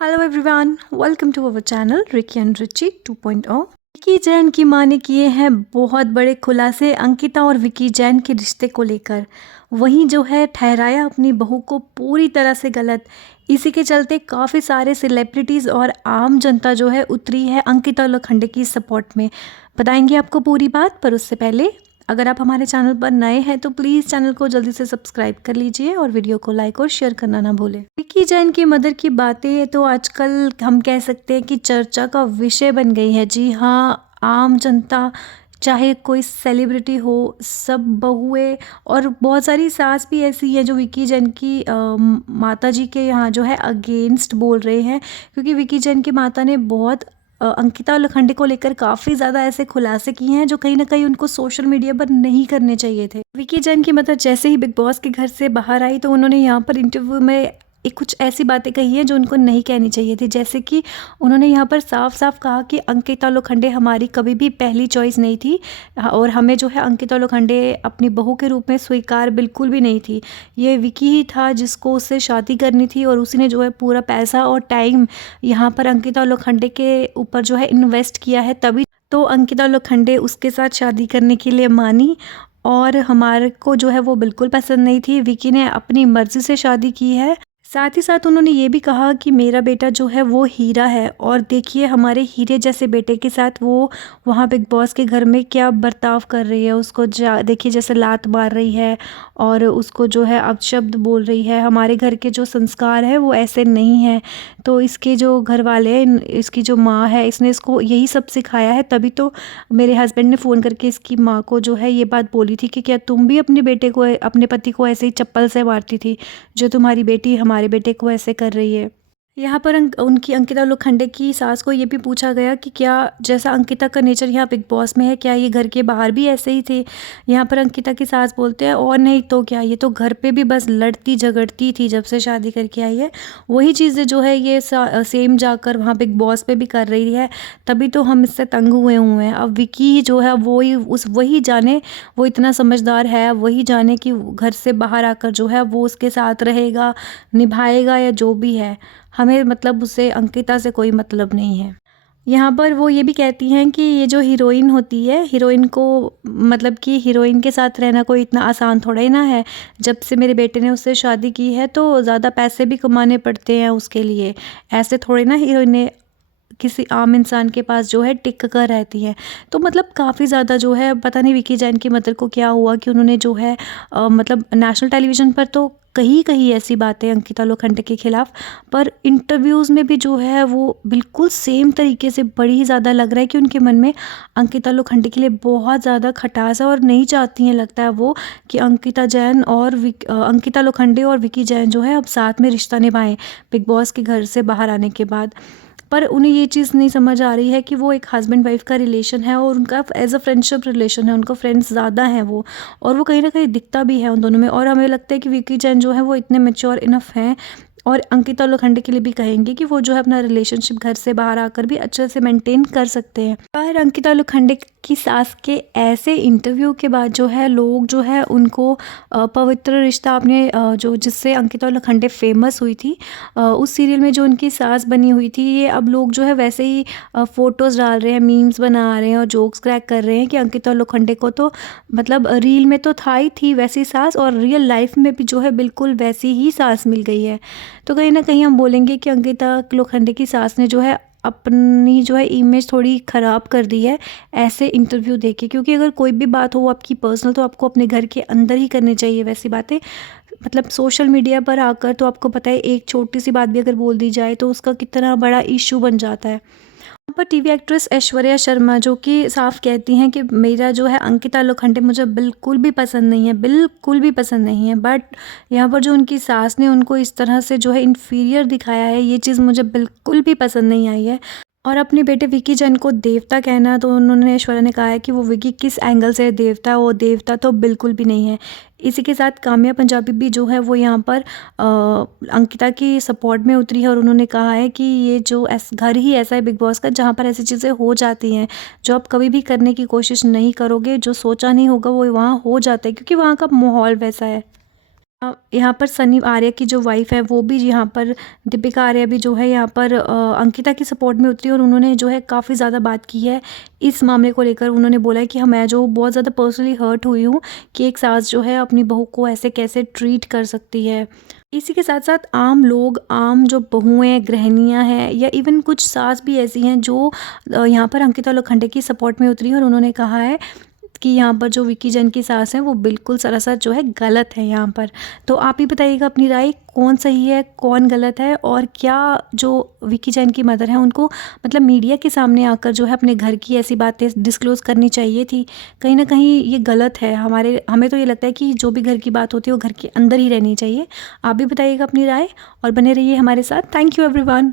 Hello everyone, welcome to our channel Ricky and Richie 2.0। Vicky Jain की मां ने किए हैं बहुत बड़े खुलासे अंकिता और विकी जैन के रिश्ते को लेकर। वहीं जो है ठहराया अपनी बहू को पूरी तरह से गलत। इसी के चलते काफ़ी सारे सेलिब्रिटीज़ और आम जनता जो है उतरी है अंकिता लोखंडे की सपोर्ट में। बताएंगे आपको पूरी बात, पर उससे पहले अगर आप हमारे चैनल पर नए हैं तो प्लीज़ चैनल को जल्दी से सब्सक्राइब कर लीजिए और वीडियो को लाइक और शेयर करना ना भूलें। विकी जैन की मदर की बातें तो आजकल हम कह सकते हैं कि चर्चा का विषय बन गई है। जी हाँ, आम जनता चाहे कोई सेलिब्रिटी हो, सब बहुएं और बहुत सारी सास भी ऐसी है जो विकी जैन की माता जी के यहाँ जो है अगेंस्ट बोल रहे हैं, क्योंकि विकी जैन की माता ने बहुत अंकिता लोखंडे को लेकर काफ़ी ज़्यादा ऐसे खुलासे किए हैं जो कहीं ना कहीं उनको सोशल मीडिया पर नहीं करने चाहिए थे। विकी जैन की मदर जैसे ही बिग बॉस के घर से बाहर आई तो उन्होंने यहाँ पर इंटरव्यू में एक कुछ ऐसी बातें कही हैं जो उनको नहीं कहनी चाहिए थी। जैसे कि उन्होंने यहाँ पर साफ साफ कहा कि अंकिता लोखंडे हमारी कभी भी पहली चॉइस नहीं थी और हमें जो है अंकिता लोखंडे अपनी बहू के रूप में स्वीकार बिल्कुल भी नहीं थी। ये विकी ही था जिसको उससे शादी करनी थी और उसी ने जो है पूरा पैसा और टाइम यहाँ पर अंकिता लोखंडे के ऊपर जो है इन्वेस्ट किया है, तभी तो अंकिता लोखंडे उसके साथ शादी करने के लिए मानी। और हमारे को जो है वो बिल्कुल पसंद नहीं थी। विकी ने अपनी मर्ज़ी से शादी की है। साथ ही साथ उन्होंने ये भी कहा कि मेरा बेटा जो है वो हीरा है और देखिए हमारे हीरे जैसे बेटे के साथ वो वहाँ बिग बॉस के घर में क्या बर्ताव कर रही है। उसको देखिए जैसे लात मार रही है और उसको जो है अपशब्द बोल रही है। हमारे घर के जो संस्कार है वो ऐसे नहीं है। तो इसके जो घर वाले हैं, इसकी जो माँ है, इसने इसको यही सब सिखाया है। तभी तो मेरे हस्बैंड ने फ़ोन करके इसकी माँ को जो है ये बात बोली थी कि क्या तुम भी अपने बेटे को, अपने पति को ऐसे ही चप्पल से मारती थी जो तुम्हारी बेटी हमारे बेटे को ऐसे कर रही है। यहाँ पर उनकी अंकिता लोखंडे की सास को ये भी पूछा गया कि क्या जैसा अंकिता का नेचर यहाँ बिग बॉस में है, क्या ये घर के बाहर भी ऐसे ही थे। यहाँ पर अंकिता की सास बोलते हैं और नहीं तो क्या, ये तो घर पे भी बस लड़ती झगड़ती थी जब से शादी करके आई है। वही चीज़ें जो है ये सेम जाकर वहाँ बिग बॉस पे भी कर रही है, तभी तो हम इससे तंग हुए हैं। अब विकी जो है वही जाने, वो इतना समझदार है, वही जाने कि घर से बाहर आकर जो है वो उसके साथ रहेगा, निभाएगा या जो भी है। हमें मतलब उससे अंकिता से कोई मतलब नहीं है। यहाँ पर वो ये भी कहती हैं कि ये जो हीरोइन होती है, हीरोइन को मतलब कि हीरोइन के साथ रहना कोई इतना आसान थोड़ा ही ना है। जब से मेरे बेटे ने उससे शादी की है तो ज़्यादा पैसे भी कमाने पड़ते हैं उसके लिए। ऐसे थोड़े ना हीरोइनें किसी आम इंसान के पास जो है टिक कर रहती हैं। तो मतलब काफ़ी ज़्यादा जो है पता नहीं विकी जैन की मदर को क्या हुआ कि उन्होंने जो है मतलब नेशनल टेलीविज़न पर तो कही कही ऐसी बातें अंकिता लोखंडे के खिलाफ, पर इंटरव्यूज़ में भी जो है वो बिल्कुल सेम तरीके से बड़ी ही ज़्यादा लग रहा है कि उनके मन में अंकिता लोखंडे के लिए बहुत ज़्यादा खटास है और नहीं चाहती हैं, लगता है वो, कि अंकिता जैन और अंकिता लोखंडे और विकी जैन जो है अब साथ में रिश्ता निभाएं बिग बॉस के घर से बाहर आने के बाद। पर उन्हें ये चीज़ नहीं समझ आ रही है कि वो एक हस्बैंड वाइफ का रिलेशन है और उनका एज अ फ्रेंडशिप रिलेशन है, उनका फ्रेंड्स ज़्यादा हैं वो, और वो कहीं ना कहीं दिखता भी है उन दोनों में। और हमें लगता है कि विकी जैन जो है वो इतने मेच्योर इनफ हैं और अंकिता लोखंडे के लिए भी कहेंगे कि वो जो है अपना रिलेशनशिप घर से बाहर आकर भी अच्छे से मेंटेन कर सकते हैं। पर अंकिता लोखंडे की सास के ऐसे इंटरव्यू के बाद जो है लोग जो है उनको पवित्र रिश्ता अपने जो जिससे अंकिता लोखंडे फेमस हुई थी, उस सीरियल में जो उनकी सास बनी हुई थी, ये अब लोग जो है वैसे ही फ़ोटोज़ डाल रहे हैं, मीम्स बना रहे हैं और जोक्स क्रैक कर रहे हैं कि अंकिता लोखंडे को तो मतलब रील में तो थी वैसी सास और रियल लाइफ में भी जो है बिल्कुल वैसी ही सास मिल गई है। तो कहीं ना कहीं हम बोलेंगे कि अंकिता लोखंडे की सास ने जो है अपनी जो है इमेज थोड़ी ख़राब कर दी है ऐसे इंटरव्यू देके, क्योंकि अगर कोई भी बात हो आपकी पर्सनल तो आपको अपने घर के अंदर ही करनी चाहिए वैसी बातें। मतलब सोशल मीडिया पर आकर तो आपको पता है एक छोटी सी बात भी अगर बोल दी जाए तो उसका कितना बड़ा इशू बन जाता है। यहाँ पर टीवी एक्ट्रेस ऐश्वर्या शर्मा जो कि साफ कहती हैं कि मेरा जो है अंकिता लोखंडे मुझे बिल्कुल भी पसंद नहीं है, बिल्कुल भी पसंद नहीं है। बट यहाँ पर जो उनकी सास ने उनको इस तरह से जो है इन्फीरियर दिखाया है, ये चीज़ मुझे बिल्कुल भी पसंद नहीं आई है। और अपने बेटे विकी जैन को देवता कहना, तो उन्होंने ऐश्वर्या ने कहा है कि वो विकी किस एंगल से देवता, वो देवता तो बिल्कुल भी नहीं है। इसी के साथ काम्या पंजाबी भी जो है वो यहाँ पर अंकिता की सपोर्ट में उतरी है और उन्होंने कहा है कि ये जो घर ही ऐसा है बिग बॉस का जहाँ पर ऐसी चीज़ें हो जाती हैं जो आप कभी भी करने की कोशिश नहीं करोगे, जो सोचा नहीं होगा वो वहाँ हो जाता है, क्योंकि वहाँ का माहौल वैसा है। यहाँ पर सनी आर्या की जो वाइफ़ है वो भी यहाँ पर दीपिका आर्या भी जो है यहाँ पर अंकिता की सपोर्ट में उतरी और उन्होंने जो है काफ़ी ज़्यादा बात की है इस मामले को लेकर। उन्होंने बोला है कि मैं जो बहुत ज़्यादा पर्सनली हर्ट हुई हूँ कि एक सास जो है अपनी बहू को ऐसे कैसे ट्रीट कर सकती है। इसी के साथ-साथ आम लोग, आम जो बहुएँ, गृहिणियाँ हैं या इवन कुछ सास भी ऐसी हैं जो यहाँ पर अंकिता लोखंडे की सपोर्ट में उतरी हैं और उन्होंने कहा है कि यहाँ पर जो विक्की जैन की सास है वो बिल्कुल सरासर जो है गलत है यहाँ पर। तो आप ही बताइएगा अपनी राय, कौन सही है, कौन गलत है और क्या जो विक्की जैन की मदर हैं उनको मतलब मीडिया के सामने आकर जो है अपने घर की ऐसी बातें डिस्क्लोज़ करनी चाहिए थी? कहीं न कहीं ये गलत है। हमें तो ये लगता है कि जो भी घर की बात होती है वो घर के अंदर ही रहनी चाहिए। आप भी बताइएगा अपनी राय और बने रहिए हमारे साथ। Thank you everyone.